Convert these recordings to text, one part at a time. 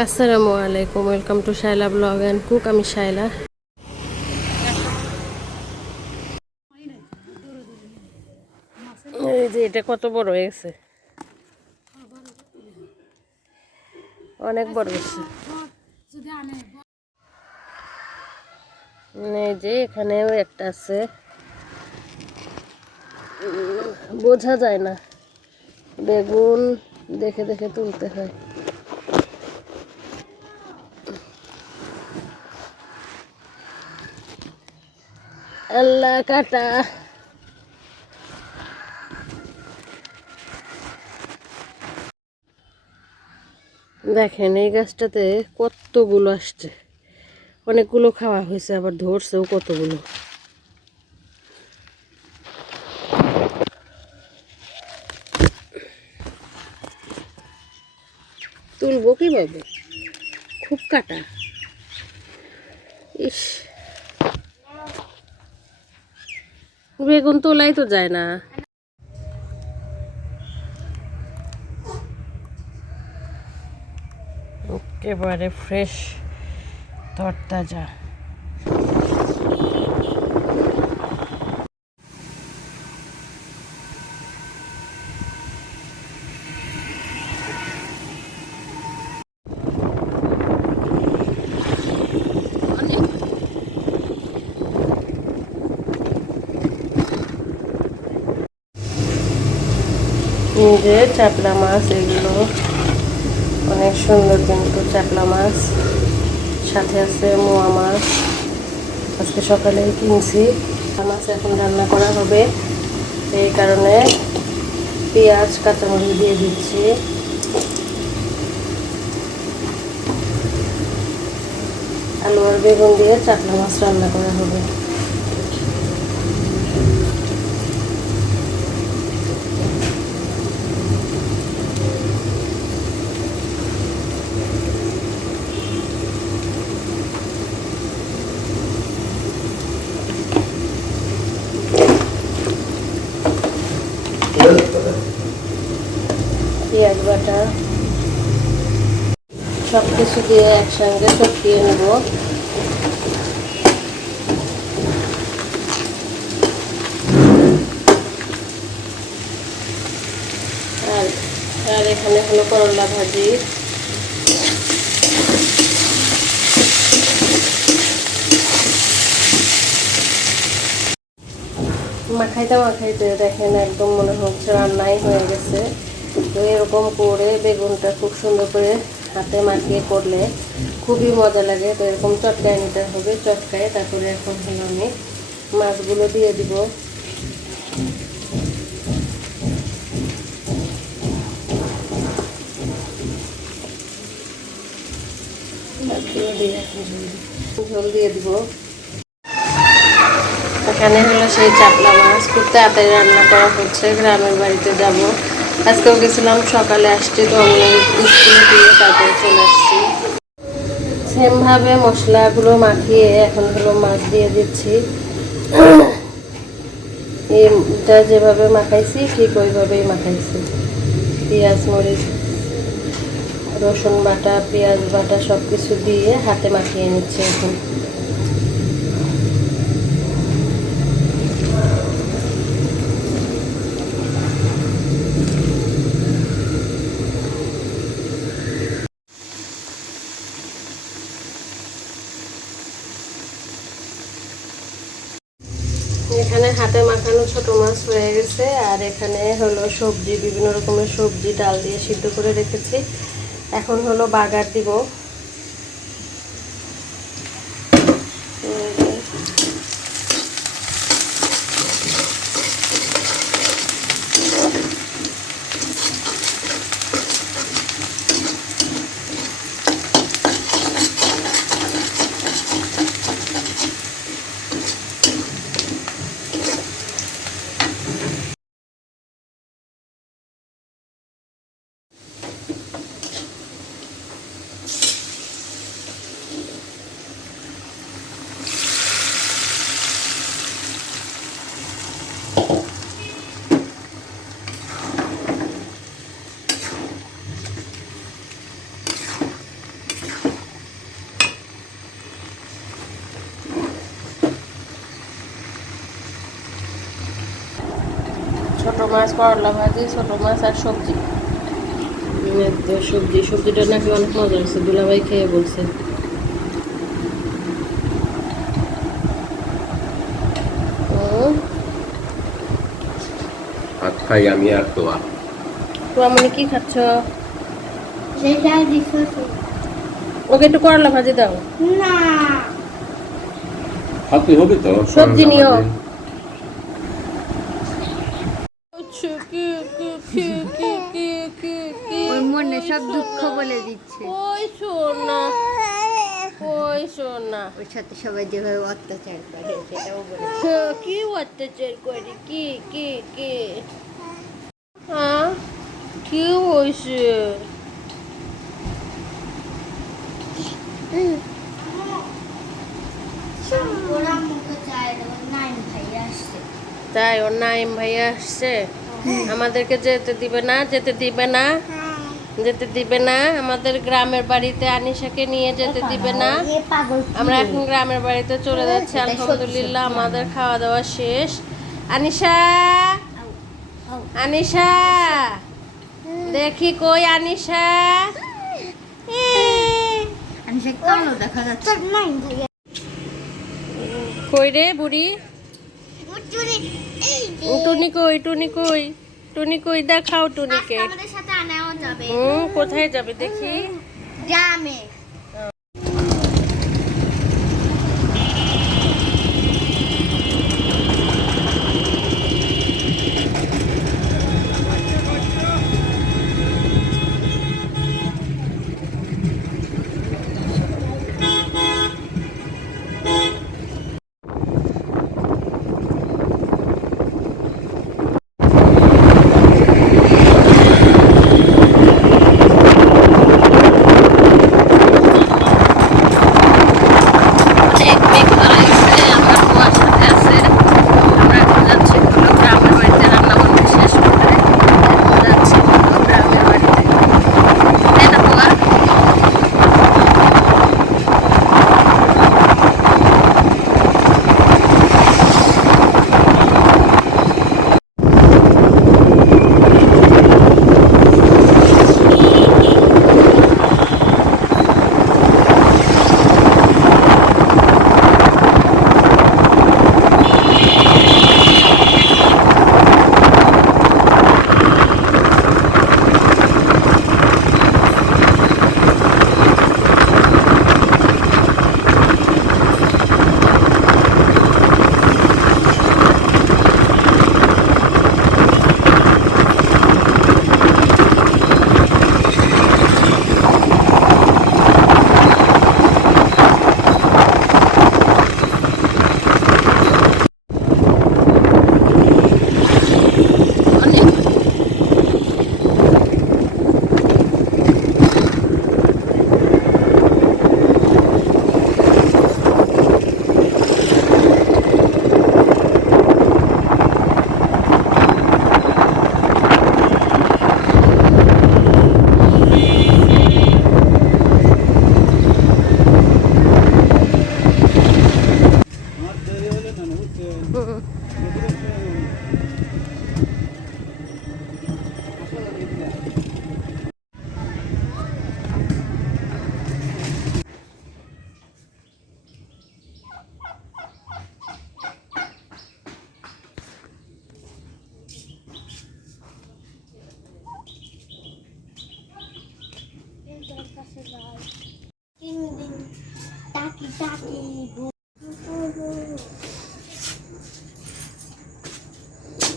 আসসালামু আলাইকুম, welcome to Shaila blog and cook, আমি শাইলা এই যে এটা কত বড় হয়েছে অনেক বড় হয়েছে। এই যে এখানেও একটা আছে। বোঝা যায় না। বেগুন দেখে দেখে তুলতে হয়। আল্লাহ কাটা। দেখেন, এই গাছটাতে কতগুলো আসছে। অনেকগুলো খাওয়া হয়েছে, আবার ধরছেও কতগুলো। তুলবো কীভাবে? খুব কাটা। ইস। বেগুন তোলাই তো যায় না। একেবারে ফ্রেশ তরতাজা এই যে চাপলা মাছ, এগুলো অনেক সুন্দর কিন্তু চাপলা মাছ। সাথে আছে মোয়া মাছ। আজকে সকালে কিনছি। মাছ এখন রান্না করা হবে। এই কারণে পেঁয়াজ, কাঁচামরিচ দিয়ে দিচ্ছি। আলু আর বেগুন দিয়ে চাপলা মাছ রান্না করা হবে পেঁয়াজ বাটা। সব কিছু দিয়ে একসঙ্গে চটকিয়ে নেব। আর আর এখানে হলো করলা ভাজি। মাখাইতে মাখাইতে দেখেন একদম মনে হচ্ছে রান্নাই হয়ে গেছে। তো এরকম করে বেগুনটা খুব সুন্দর করে হাতে মাখিয়ে করলে খুবই মজা লাগে। তো এরকম চটকায় নিতে হবে, চটকায় তারপরে এখন হলো আমি মাছগুলো দিয়ে দিব। ঝোল। দিয়ে দিব। এখানে হলো সেই চাপলা মাছ, খুব তাড়াতাড়ি রান্না করা হচ্ছে, গ্রামের বাড়িতে যাব। আজকেও গেছিলাম সকালে আসছি, তো আমি স্কুলে দিয়ে তারপরে চলে আসছি। সেমভাবে মশলাগুলো মাখিয়ে এখন হলো মাছ দিয়ে দিচ্ছি। এটা যেভাবে মাখাইছি, ঠিক ওইভাবেই মাখাইছি। পেঁয়াজ, মরিচ, রসুন বাটা, পেঁয়াজ বাটা সব কিছু দিয়ে হাতে মাখিয়ে নিচ্ছি এখন এখানে হাতে মাখানো ছোট মাছ হয়ে গেছে। আর এখানে হলো সবজি, বিভিন্ন রকমের সবজি, ডাল দিয়ে সিদ্ধ করে রেখেছি। এখন হলো বাগার দিব। মাছ করলা ভাজি ছোট মাছ আর সবজি। সবজি সবজিটা নাকি অনেক মজা হয়েছে দুলাভাই খেয়ে বলছে। ভাত খাই আমি আর তোয়া। তো আমি কি খাচ্ছ? ওকে একটু করলা ভাজি দাও। না। খাতে হবে তো সবজি নিও। ওর মনে সব দুঃখ বলে দিচ্ছে। ওই সোনা ওই সোনা ওর সাথে সবাই যেভাবে অত্যাচার করে সেটাও বলে কি অত্যাচার করে কি কি কি? হ্যাঁ কি হয়েছে? ওরা মুখে চায় ভাই আসছে। তাই ওর নাইম ভাইয়া আসছে? আমাদেরকে যেতে দিবে না যেতে দিবে না যেতে দিবে না। আমাদের গ্রামের বাড়িতে আনিশাকে নিয়ে যেতে দিবে না। আমরা এখন গ্রামের বাড়িতে চলে যাচ্ছি আলহামদুলিল্লাহ আমাদের খাওয়া দাওয়া শেষ। আনিশা! আনিশা! দেখি কই আনিশা? কই রে বুড়ি? টুনি কই টুনি কই? টুনি কই? দেখাও টুনিকে। কোথায় যাবে দেখি।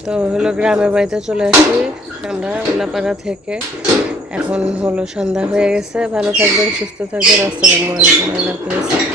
তো হলো গ্রামের বাড়িতে চলে আসি আমরা, উল্লাপাড়া থেকে। এখন হলো সন্ধ্যা হয়ে গেছে। ভালো থাকবেন, সুস্থ থাকবেন। আসসালামু আলাইকুম, আল্লাহ হাফিজ।